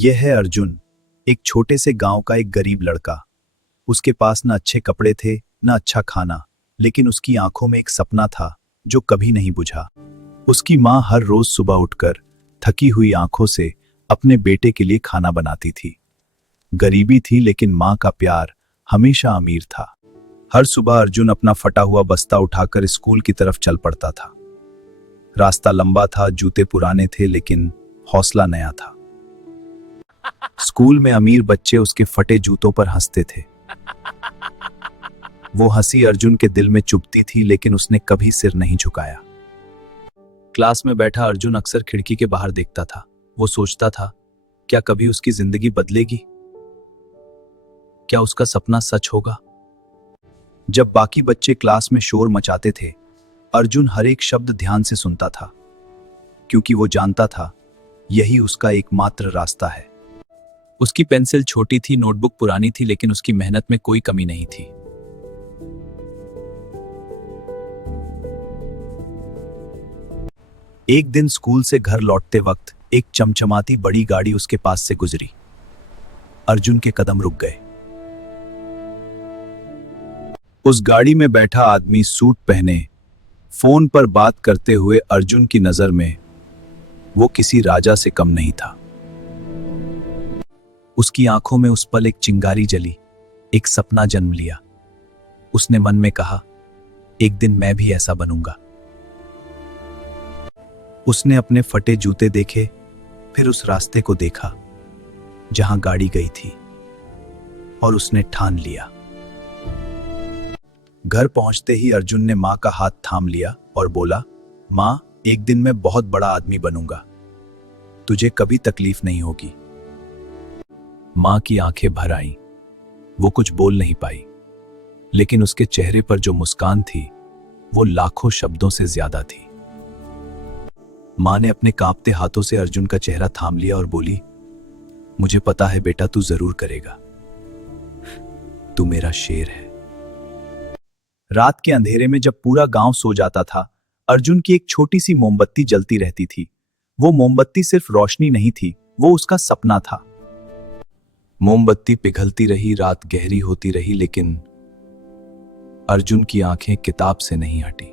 यह है अर्जुन, एक छोटे से गांव का एक गरीब लड़का। उसके पास न अच्छे कपड़े थे न अच्छा खाना, लेकिन उसकी आंखों में एक सपना था जो कभी नहीं बुझा। उसकी माँ हर रोज सुबह उठकर थकी हुई आंखों से अपने बेटे के लिए खाना बनाती थी। गरीबी थी लेकिन माँ का प्यार हमेशा अमीर था। हर सुबह अर्जुन अपना फटा हुआ बस्ता उठाकर स्कूल की तरफ चल पड़ता था। रास्ता लंबा था, जूते पुराने थे, लेकिन हौसला नया था। स्कूल में अमीर बच्चे उसके फटे जूतों पर हंसते थे। वो हंसी अर्जुन के दिल में चुभती थी, लेकिन उसने कभी सिर नहीं झुकाया। क्लास में बैठा अर्जुन अक्सर खिड़की के बाहर देखता था। वो सोचता था, क्या कभी उसकी जिंदगी बदलेगी? क्या उसका सपना सच होगा? जब बाकी बच्चे क्लास में शोर मचाते थे, अर्जुन हर एक शब्द ध्यान से सुनता था, क्योंकि वो जानता था यही उसका एकमात्र रास्ता है। उसकी पेंसिल छोटी थी, नोटबुक पुरानी थी, लेकिन उसकी मेहनत में कोई कमी नहीं थी। एक दिन स्कूल से घर लौटते वक्त एक चमचमाती बड़ी गाड़ी उसके पास से गुजरी। अर्जुन के कदम रुक गए। उस गाड़ी में बैठा आदमी सूट पहने फोन पर बात करते हुए अर्जुन की नजर में वो किसी राजा से कम नहीं था। उसकी आंखों में उस पल एक चिंगारी जली, एक सपना जन्म लिया। उसने मन में कहा, एक दिन मैं भी ऐसा बनूंगा। उसने अपने फटे जूते देखे, फिर उस रास्ते को देखा जहां गाड़ी गई थी, और उसने ठान लिया। घर पहुंचते ही अर्जुन ने मां का हाथ थाम लिया और बोला, मां, एक दिन मैं बहुत बड़ा आदमी बनूंगा, तुझे कभी तकलीफ नहीं होगी। मां की आंखें भर आईं। वो कुछ बोल नहीं पाई, लेकिन उसके चेहरे पर जो मुस्कान थी वो लाखों शब्दों से ज्यादा थी। मां ने अपने कांपते हाथों से अर्जुन का चेहरा थाम लिया और बोली, मुझे पता है बेटा, तू जरूर करेगा। तू मेरा शेर है। रात के अंधेरे में जब पूरा गांव सो जाता था, अर्जुन की एक छोटी सी मोमबत्ती जलती रहती थी। वो मोमबत्ती सिर्फ रोशनी नहीं थी, वो उसका सपना था। मोमबत्ती पिघलती रही, रात गहरी होती रही, लेकिन अर्जुन की आंखें किताब से नहीं हटी।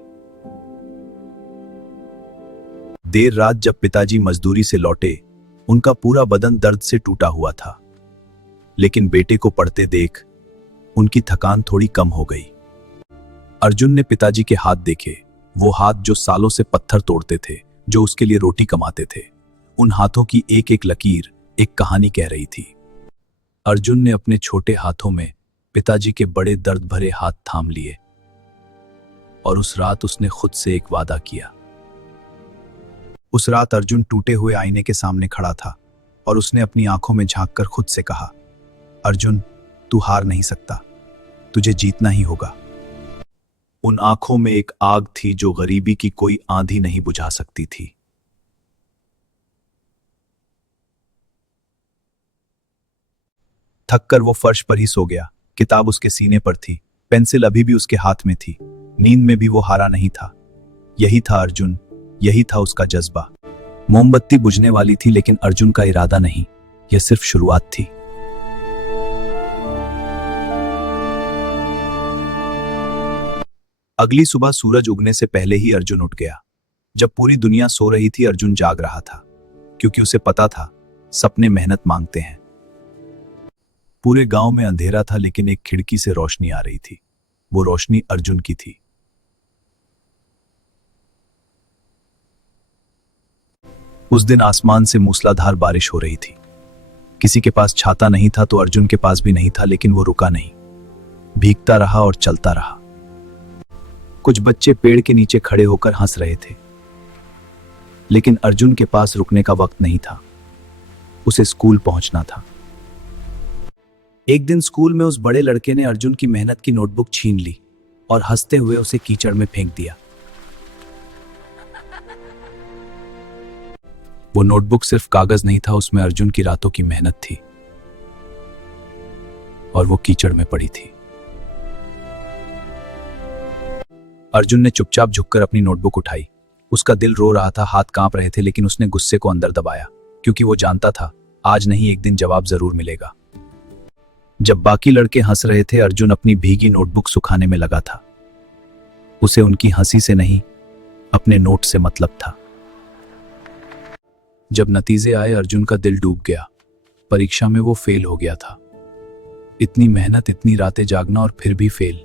देर रात जब पिताजी मजदूरी से लौटे, उनका पूरा बदन दर्द से टूटा हुआ था, लेकिन बेटे को पढ़ते देख उनकी थकान थोड़ी कम हो गई। अर्जुन ने पिताजी के हाथ देखे, वो हाथ जो सालों से पत्थर तोड़ते थे, जो उसके लिए रोटी कमाते थे। उन हाथों की एक एक लकीर एक कहानी कह रही थी। अर्जुन ने अपने छोटे हाथों में पिताजी के बड़े दर्द भरे हाथ थाम लिए, और उस रात उसने खुद से एक वादा किया। उस रात अर्जुन टूटे हुए आईने के सामने खड़ा था, और उसने अपनी आंखों में झांककर खुद से कहा, अर्जुन, तू हार नहीं सकता, तुझे जीतना ही होगा। उन आंखों में एक आग थी जो गरीबी की कोई आंधी नहीं बुझा सकती थी। थककर वो फर्श पर ही सो गया। किताब उसके सीने पर थी, पेंसिल अभी भी उसके हाथ में थी। नींद में भी वो हारा नहीं था। यही था अर्जुन, यही था उसका जज्बा। मोमबत्ती बुझने वाली थी, लेकिन अर्जुन का इरादा नहीं, यह सिर्फ शुरुआत थी। अगली सुबह सूरज उगने से पहले ही अर्जुन उठ गया। जब पूरी दुनिया सो रही थी, अर्जुन जाग रहा था, क्योंकि उसे पता था सपने मेहनत मांगते हैं। पूरे गांव में अंधेरा था, लेकिन एक खिड़की से रोशनी आ रही थी। वो रोशनी अर्जुन की थी। उस दिन आसमान से मूसलाधार बारिश हो रही थी। किसी के पास छाता नहीं था तो अर्जुन के पास भी नहीं था, लेकिन वो रुका नहीं, भीगता रहा और चलता रहा। कुछ बच्चे पेड़ के नीचे खड़े होकर हंस रहे थे, लेकिन अर्जुन के पास रुकने का वक्त नहीं था। उसे स्कूल पहुंचना था। एक दिन स्कूल में उस बड़े लड़के ने अर्जुन की मेहनत की नोटबुक छीन ली और हंसते हुए उसे कीचड़ में फेंक दिया। वो नोटबुक सिर्फ कागज नहीं था, उसमें अर्जुन की रातों की मेहनत थी, और वो कीचड़ में पड़ी थी। अर्जुन ने चुपचाप झुककर अपनी नोटबुक उठाई। उसका दिल रो रहा था, हाथ कांप रहे थे, लेकिन उसने गुस्से को अंदर दबाया, क्योंकि वो जानता था आज नहीं एक दिन जवाब जरूर मिलेगा। जब बाकी लड़के हंस रहे थे, अर्जुन अपनी भीगी नोटबुक सुखाने में लगा था। उसे उनकी हंसी से नहीं, अपने नोट से मतलब था। जब नतीजे आए, अर्जुन का दिल डूब गया। परीक्षा में वो फेल हो गया था। इतनी मेहनत, इतनी रातें जागना और फिर भी फेल।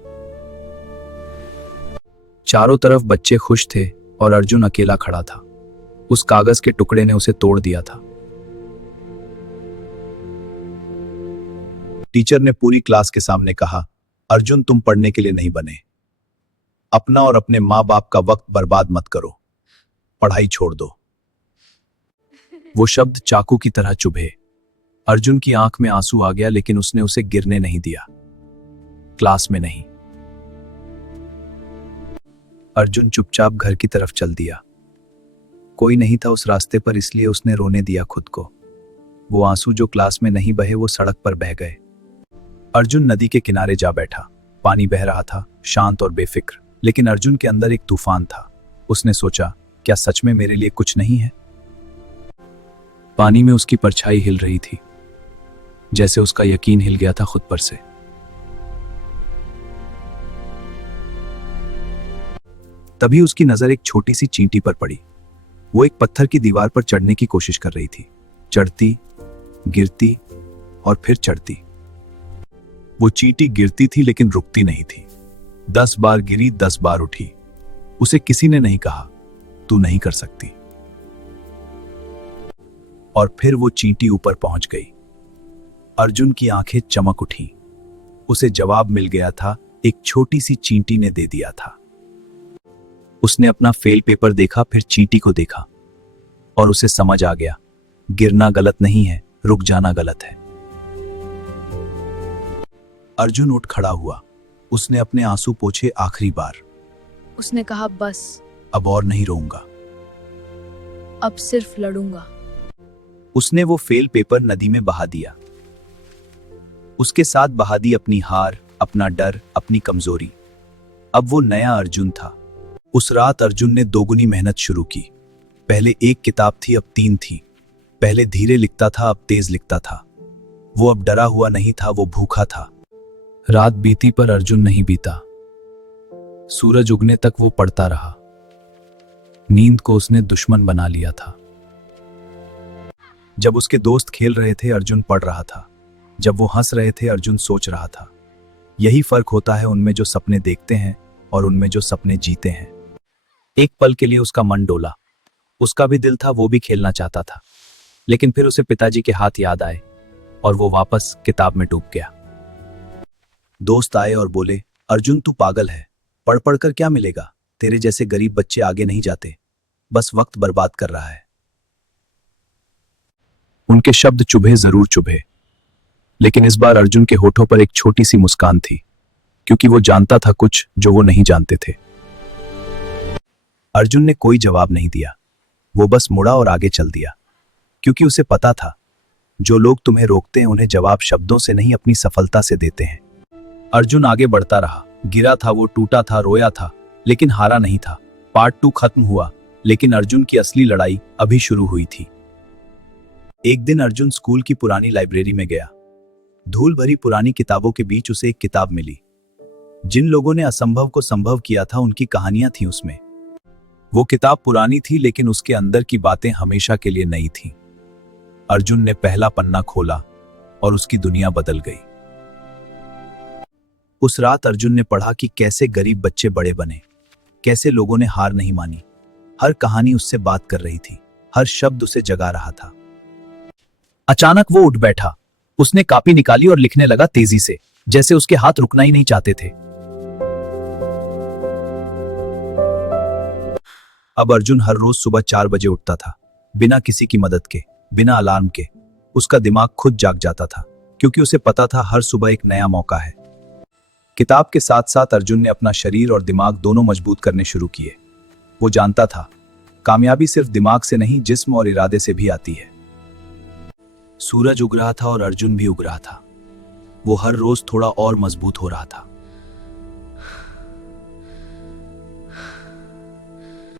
चारों तरफ बच्चे खुश थे और अर्जुन अकेला खड़ा था। उस कागज के टुकड़े ने उसे तोड़ दिया था। टीचर ने पूरी क्लास के सामने कहा, अर्जुन तुम पढ़ने के लिए नहीं बने। अपना और अपने माँ बाप का वक्त बर्बाद मत करो, पढ़ाई छोड़ दो। वो शब्द चाकू की तरह चुभे। अर्जुन की आंख में आंसू आ गया, लेकिन उसने उसे गिरने नहीं दिया। क्लास में नहीं। अर्जुन चुपचाप घर की तरफ चल दिया। कोई नहीं था उस रास्ते पर, इसलिए उसने रोने दिया खुद को। वो आंसू जो क्लास में नहीं बहे, वो सड़क पर बह गए। अर्जुन नदी के किनारे जा बैठा। पानी बह रहा था, शांत और बेफिक्र, लेकिन अर्जुन के अंदर एक तूफान था। उसने सोचा, क्या सच में मेरे लिए कुछ नहीं है? पानी में उसकी परछाई हिल रही थी, जैसे उसका यकीन हिल गया था खुद पर से। तभी उसकी नजर एक छोटी सी चींटी पर पड़ी। वो एक पत्थर की दीवार पर चढ़ने की कोशिश कर रही थी। चढ़ती, गिरती और फिर चढ़ती। वो चींटी गिरती थी लेकिन रुकती नहीं थी। 10 बार गिरी, 10 बार उठी। उसे किसी ने नहीं कहा, तू नहीं कर सकती। और फिर वो चींटी ऊपर पहुंच गई। अर्जुन की आंखें चमक उठी। उसे जवाब मिल गया था, एक छोटी सी चींटी ने दे दिया था। उसने अपना फेल पेपर देखा, फिर चींटी को देखा और उसे समझ आ गया, गिरना गलत नहीं है, रुक जाना गलत है। अर्जुन उठ खड़ा हुआ। उसने अपने आंसू पोंछे आखिरी बार। उसने कहा, बस अब और नहीं रोऊंगा, अब सिर्फ लड़ूंगा। उसने वो फेल पेपर नदी में बहा दिया। उसके साथ बहा दी अपनी हार, अपना डर, अपनी कमजोरी। अब वो नया अर्जुन था। उस रात अर्जुन ने दोगुनी मेहनत शुरू की। पहले 1 किताब थी, अब 3 थी। पहले धीरे लिखता था, अब तेज लिखता था। वो अब डरा हुआ नहीं था, वो भूखा था। रात बीती पर अर्जुन नहीं बीता। सूरज उगने तक वो पढ़ता रहा। नींद को उसने दुश्मन बना लिया था। जब उसके दोस्त खेल रहे थे, अर्जुन पढ़ रहा था। जब वो हंस रहे थे, अर्जुन सोच रहा था। यही फर्क होता है उनमें जो सपने देखते हैं और उनमें जो सपने जीते हैं। एक पल के लिए उसका मन डोला। उसका भी दिल था, वो भी खेलना चाहता था। लेकिन फिर उसे पिताजी के हाथ याद आए और वो वापस किताब में डूब गया। दोस्त आए और बोले, अर्जुन तू पागल है, पढ़ पढ़ कर क्या मिलेगा? तेरे जैसे गरीब बच्चे आगे नहीं जाते, बस वक्त बर्बाद कर रहा है। उनके शब्द चुभे, जरूर चुभे, लेकिन इस बार अर्जुन के होठों पर एक छोटी सी मुस्कान थी, क्योंकि वो जानता था कुछ जो वो नहीं जानते थे। अर्जुन ने कोई जवाब नहीं दिया। वो बस मुड़ा और आगे चल दिया, क्योंकि उसे पता था, जो लोग तुम्हें रोकते हैं उन्हें जवाब शब्दों से नहीं, अपनी सफलता से देते हैं। अर्जुन आगे बढ़ता रहा। गिरा था, वो टूटा था, रोया था, लेकिन हारा नहीं था। पार्ट 2 खत्म हुआ, लेकिन अर्जुन की असली लड़ाई अभी शुरू हुई थी। एक दिन अर्जुन स्कूल की पुरानी लाइब्रेरी में गया। धूल भरी पुरानी किताबों के बीच उसे एक किताब मिली। जिन लोगों ने असंभव को संभव किया था, उनकी कहानियां थी उसमें। वो किताब पुरानी थी, लेकिन उसके अंदर की बातें हमेशा के लिए नई थी। अर्जुन ने पहला पन्ना खोला और उसकी दुनिया बदल गई। उस रात अर्जुन ने पढ़ा कि कैसे गरीब बच्चे बड़े बने, कैसे लोगों ने हार नहीं मानी। हर कहानी उससे बात कर रही थी, हर शब्द उसे जगा रहा था। अचानक वो उठ बैठा। उसने कॉपी निकाली और लिखने लगा तेजी से, जैसे उसके हाथ रुकना ही नहीं चाहते थे। अब अर्जुन हर रोज सुबह 4 बजे उठता था, बिना किसी की मदद के, बिना अलार्म के। उसका दिमाग खुद जाग जाता था, क्योंकि उसे पता था हर सुबह एक नया मौका है। किताब के साथ साथ अर्जुन ने अपना शरीर और दिमाग दोनों मजबूत करने शुरू किए। वो जानता था, कामयाबी सिर्फ दिमाग से नहीं, जिस्म और इरादे से भी आती है। सूरज उग रहा था और अर्जुन भी उग रहा था। वो हर रोज थोड़ा और मजबूत हो रहा था।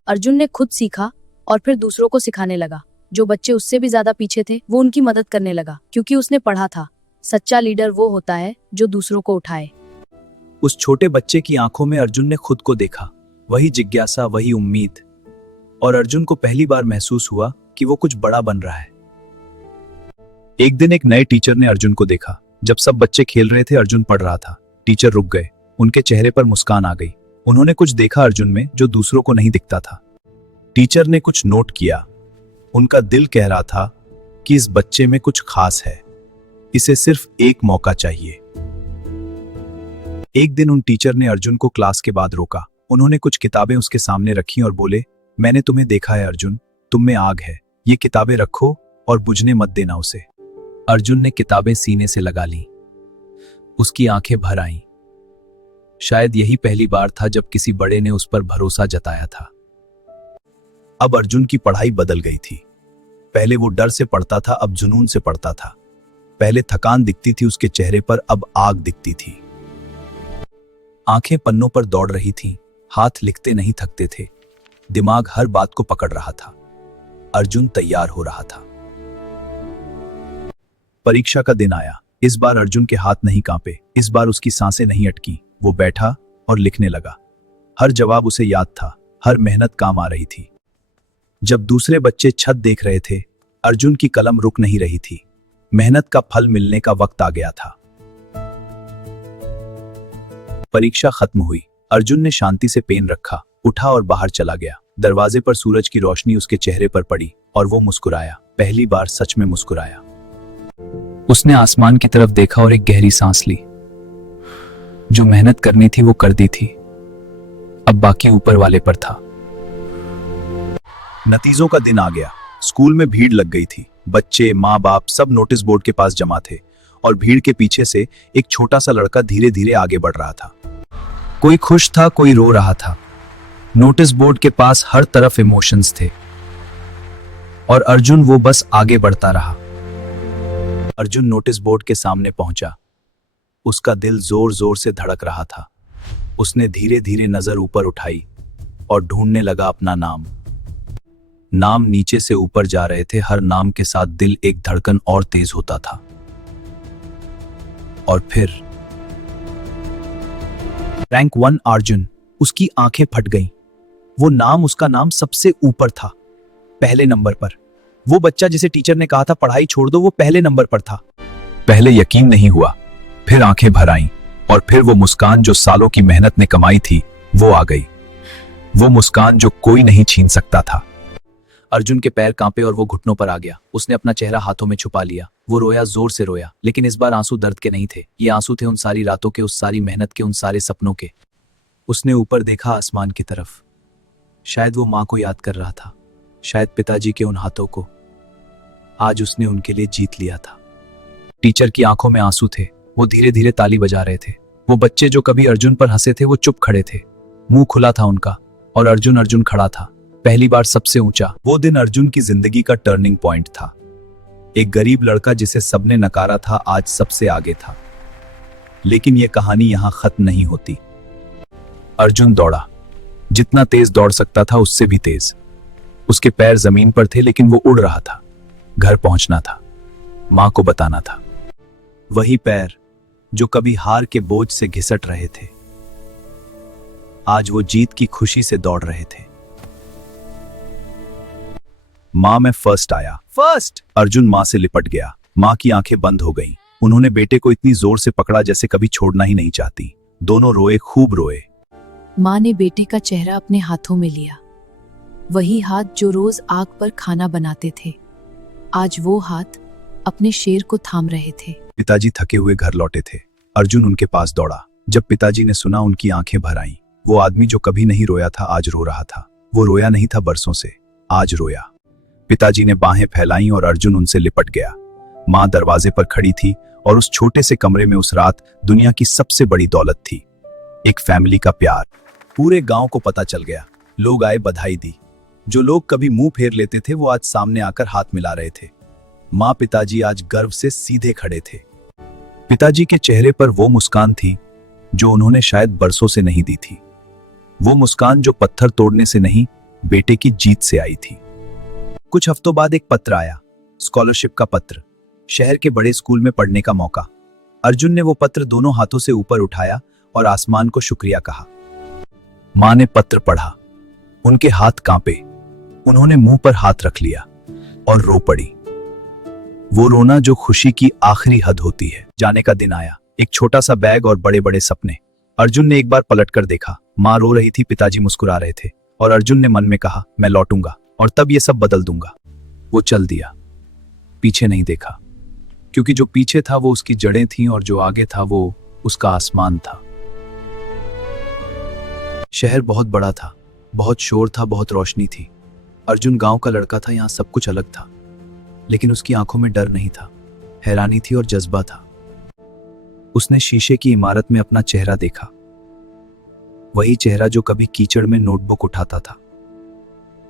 अर्जुन ने खुद सीखा और फिर दूसरों को सिखाने लगा। जो बच्चे उससे भी ज्यादा पीछे थे वो उनकी मदद करने लगा, क्योंकि उसने पढ़ा था सच्चा लीडर वो होता है जो दूसरों को उठाए। उस छोटे बच्चे की आंखों में अर्जुन ने खुद को देखा, वही जिज्ञासा, वही उम्मीद। और अर्जुन को पहली बार महसूस हुआ कि वो कुछ बड़ा बन रहा है। एक दिन एक नए टीचर ने अर्जुन को देखा। जब सब बच्चे खेल रहे थे, अर्जुन पढ़ रहा था। टीचर रुक गए, उनके चेहरे पर मुस्कान आ गई। उन्होंने कुछ देखा अर्जुन में जो दूसरों को नहीं दिखता था। टीचर ने कुछ नोट किया। उनका दिल कह रहा था कि इस बच्चे में कुछ खास है, इसे सिर्फ एक मौका चाहिए। एक दिन उन टीचर ने अर्जुन को क्लास के बाद रोका। उन्होंने कुछ किताबें उसके सामने रखी और बोले, मैंने तुम्हें देखा है अर्जुन, तुम में आग है, ये किताबें रखो और बुझने मत देना उसे। अर्जुन ने किताबें सीने से लगा ली। उसकी आंखें भर आईं। शायद यही पहली बार था जब किसी बड़े ने उस पर भरोसा जताया था। अब अर्जुन की पढ़ाई बदल गई थी। पहले वो डर से पढ़ता था, अब जुनून से पढ़ता था। पहले थकान दिखती थी उसके चेहरे पर, अब आग दिखती थी। आंखें पन्नों पर दौड़ रही थीं, हाथ लिखते नहीं थकते थे, दिमाग हर बात को पकड़ रहा था। अर्जुन तैयार हो रहा था। परीक्षा का दिन आया। इस बार अर्जुन के हाथ नहीं कांपे, इस बार उसकी सांसें नहीं अटकी। वो बैठा और लिखने लगा। हर जवाब उसे याद था, हर मेहनत काम आ रही थी। जब दूसरे बच्चे छत देख रहे थे, अर्जुन की कलम रुक नहीं रही थी। मेहनत का फल मिलने का वक्त आ गया था। परीक्षा खत्म हुई। अर्जुन ने शांति से पेन रखा, उठा और बाहर चला गया। दरवाजे पर सूरज की रोशनी उसके चेहरे पर पड़ी और वो मुस्कुराया। पहली बार सच में मुस्कुराया। उसने आसमान की तरफ देखा और एक गहरी सांस ली। जो मेहनत करनी थी वो कर दी थी, अब बाकी ऊपर वाले पर था। नतीजों का दिन आ गया। स्कूल में भीड़ लग गई थी। बच्चे, माँ बाप सब नोटिस बोर्ड के पास जमा थे और भीड़ के पीछे से एक छोटा सा लड़का धीरे धीरे आगे बढ़ रहा था। कोई खुश था, कोई रो रहा था। नोटिस बोर्ड के पास हर तरफ इमोशंस थे और अर्जुन वो बस आगे बढ़ता रहा। अर्जुन नोटिस बोर्ड के सामने पहुंचा। उसका दिल जोर जोर से धड़क रहा था। उसने धीरे धीरे नजर ऊपर उठाई और ढूंढने लगा अपना नाम। नाम नीचे से ऊपर जा रहे थे। हर नाम के साथ दिल एक धड़कन और तेज होता था। और फिर रैंक 1 अर्जुन। उसकी आंखें फट गईं। वो नाम, उसका नाम सबसे ऊपर था, पहले नंबर पर। वो बच्चा जिसे टीचर ने कहा था पढ़ाई छोड़ दो, वो पहले नंबर पर था। पहले यकीन नहीं हुआ, फिर आंखें भर आईं और फिर वो मुस्कान जो सालों की मेहनत ने कमाई थी वो आ गई। वो मुस्कान जो कोई नहीं छीन सकता था। अर्जुन के पैर कांपे और वो घुटनों पर आ गया। उसने अपना चेहरा हाथों में छुपा लिया। वो रोया, जोर से रोया, लेकिन इस बार आंसू दर्द के नहीं थे। ये आंसू थे उन सारी रातों के, उस सारी मेहनत के, उन सारे सपनों के। उसने ऊपर देखा, आसमान की तरफ। शायद वो माँ को याद कर रहा था, शायद पिताजी के उन हाथों को। आज उसने उनके लिए जीत लिया था। टीचर की आंखों में आंसू थे। वो धीरे धीरे ताली बजा रहे थे। वो बच्चे जो कभी अर्जुन पर हंसे थे वो चुप खड़े थे। मुंह खुला था उनका और अर्जुन अर्जुन खड़ा था, पहली बार सबसे ऊंचा। वो दिन अर्जुन की जिंदगी का टर्निंग पॉइंट था। एक गरीब लड़का जिसे सबने नकारा था आज सबसे आगे था। लेकिन यह कहानी यहां खत्म नहीं होती। अर्जुन दौड़ा, जितना तेज दौड़ सकता था उससे भी तेज। उसके पैर जमीन पर थे लेकिन वो उड़ रहा था। घर पहुंचना था, मां को बताना था। वही पैर जो कभी हार के बोझ से घिसट रहे थे, आज वो जीत की खुशी से दौड़ रहे थे। मां, मैं फर्स्ट आया, फर्स्ट। अर्जुन मां से लिपट गया। मां की आंखें बंद हो गईं। उन्होंने बेटे को इतनी जोर से पकड़ा जैसे कभी छोड़ना ही नहीं चाहती। दोनों रोए, खूब रोए। माँ ने बेटे का चेहरा अपने हाथों में लिया। वही हाथ जो रोज आग पर खाना बनाते थे, आज वो हाथ अपने शेर को थाम रहे थे। पिताजी थके हुए घर लौटे थे। अर्जुन उनके पास दौड़ा। जब पिताजी ने सुना, उनकी आंखें भर आईं। वो आदमी जो कभी नहीं रोया था आज रो रहा था। वो रोया नहीं था बरसों से, आज रोया। पिताजी ने बाहें फैलाई और अर्जुन उनसे लिपट गया। मां दरवाजे पर खड़ी थी और उस छोटे से कमरे में उस रात दुनिया की सबसे बड़ी दौलत थी, एक फैमिली का प्यार। पूरे गांव को पता चल गया। लोग आए, बधाई दी। जो लोग कभी मुंह फेर लेते थे वो आज सामने आकर हाथ मिला रहे थे। मां, पिताजी आज गर्व से सीधे खड़े थे। पिताजी के चेहरे पर वो मुस्कान थी जो उन्होंने शायद बरसों से नहीं दी थी। वो मुस्कान जो पत्थर तोड़ने से नहीं, बेटे की जीत से आई थी। कुछ हफ्तों बाद एक पत्र आया, स्कॉलरशिप का पत्र, शहर के बड़े स्कूल में पढ़ने का मौका। अर्जुन ने वो पत्र दोनों हाथों से ऊपर उठाया और आसमान को शुक्रिया कहा। मां ने पत्र पढ़ा, उनके हाथ कांपे, उन्होंने मुंह पर हाथ रख लिया और रो पड़ी। वो रोना जो खुशी की आखिरी हद होती है। जाने का दिन आया, एक छोटा सा बैग और बड़े बड़े सपने। अर्जुन ने एक बार पलटकर देखा, मां रो रही थी, पिताजी मुस्कुरा रहे थे, और अर्जुन ने मन में कहा, मैं लौटूंगा और तब ये सब बदल दूंगा। वो चल दिया, पीछे नहीं देखा, क्योंकि जो पीछे था वो उसकी जड़ें थीं और जो आगे था वो उसका आसमान था। शहर बहुत बड़ा था, बहुत शोर था, बहुत रोशनी थी। अर्जुन गांव का लड़का था, यहां सब कुछ अलग था, लेकिन उसकी आंखों में डर नहीं था, हैरानी थी और जज्बा था। उसने शीशे की इमारत में अपना चेहरा देखा, वही चेहरा जो कभी कीचड़ में नोटबुक उठाता था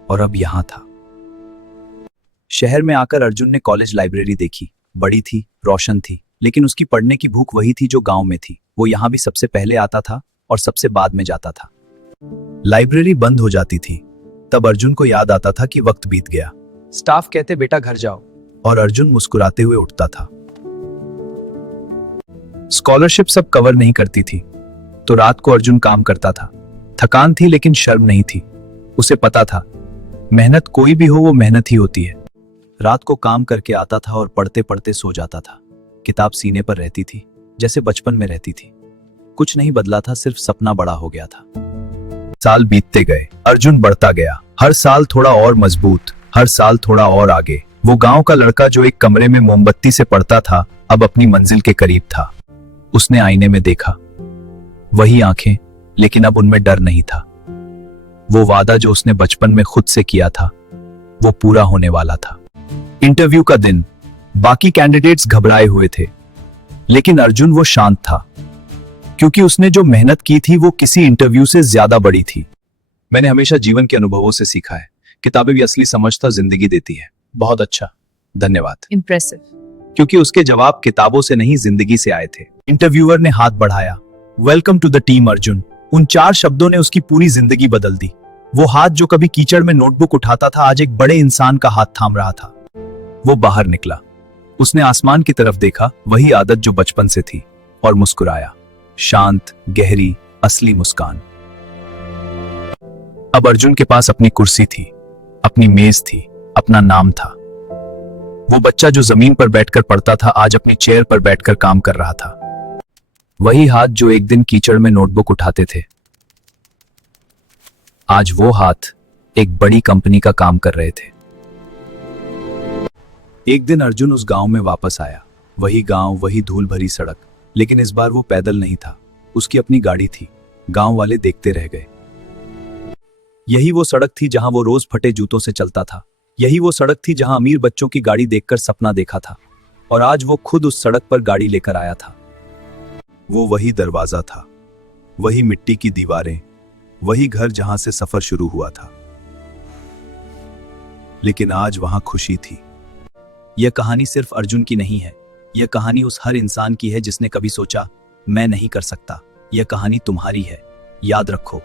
और अब यहां था। शहर में आकर अर्जुन ने कॉलेज लाइब्रेरी देखी, बड़ी थी, रोशन थी, लेकिन उसकी पढ़ने की भूख वही थी जो गांव में थी। वो यहां भी सबसे पहले आता था और सबसे बाद में जाता था। लाइब्रेरी बंद हो जाती थी, तब अर्जुन को याद आता था कि वक्त बीत गया। स्टाफ कहते बेटा घर जाओ, और अर्जुन मुस्कुराते हुए उठता था। स्कॉलरशिप सब कवर नहीं करती थी, तो रात को अर्जुन काम करता था। थकान थी लेकिन शर्म नहीं थी। उसे पता था, मेहनत कोई भी हो वो मेहनत ही होती है। रात को काम करके आता था और पढ़ते पढ़ते सो जाता था। किताब सीने पर रहती थी, जैसे बचपन में रहती थी। कुछ नहीं बदला था, सिर्फ सपना बड़ा हो गया था। साल बीतते गए, अर्जुन बढ़ता गया, हर साल थोड़ा और मजबूत, हर साल थोड़ा और आगे। वो गांव का लड़का जो एक कमरे में मोमबत्ती से पढ़ता था, अब अपनी मंजिल के करीब था। उसने आईने में देखा, वही आंखें, लेकिन अब उनमें डर नहीं था। वो वादा जो उसने बचपन में खुद से किया था, वो पूरा होने वाला था। इंटरव्यू का दिन, बाकी कैंडिडेट्स घबराए हुए थे, लेकिन अर्जुन वो शांत था, क्योंकि उसने जो मेहनत की थी वो किसी इंटरव्यू से ज्यादा बड़ी थी। मैंने हमेशा जीवन के अनुभवों से सीखा है, किताबें भी असली समझ तो जिंदगी देती है। बहुत अच्छा, धन्यवाद। इम्प्रेसिव। क्योंकि उसके जवाब किताबों से नहीं, जिंदगी से आए थे। इंटरव्यूअर ने हाथ बढ़ाया, welcome to the team Arjun. उन 4 शब्दों ने उसकी पूरी जिंदगी बदल दी। वो हाथ जो कभी कीचड़ में नोटबुक उठाता था, आज एक बड़े इंसान का हाथ थाम रहा था। वो बाहर निकला, उसने आसमान की तरफ देखा, वही आदत जो बचपन से थी, और मुस्कुराया, शांत, गहरी, असली मुस्कान। अब अर्जुन के पास अपनी कुर्सी थी, अपनी मेज थी, अपना नाम था। वो बच्चा जो जमीन पर बैठकर पढ़ता था, आज अपनी चेयर पर बैठकर काम कर रहा था। वही हाथ जो एक दिन कीचड़ में नोटबुक उठाते थे, आज वो हाथ एक बड़ी कंपनी का काम कर रहे थे। एक दिन अर्जुन उस गांव में वापस आया, वही गांव, वही धूल भरी सड़क, लेकिन इस बार वो पैदल नहीं था, उसकी अपनी गाड़ी थी। गांव वाले देखते रह गए। यही वो सड़क थी जहां वो रोज फटे जूतों से चलता था। यही वो सड़क थी जहां अमीर बच्चों की गाड़ी देखकर सपना देखा था, और आज वो खुद उस सड़क पर गाड़ी लेकर आया था। वो वही दरवाजा था, वही मिट्टी की दीवारें, वही घर जहां से सफर शुरू हुआ था। लेकिन आज वहां खुशी थी। यह कहानी सिर्फ अर्जुन की नहीं है, यह कहानी उस हर इंसान की है जिसने कभी सोचा, मैं नहीं कर सकता। यह कहानी तुम्हारी है। याद रखो,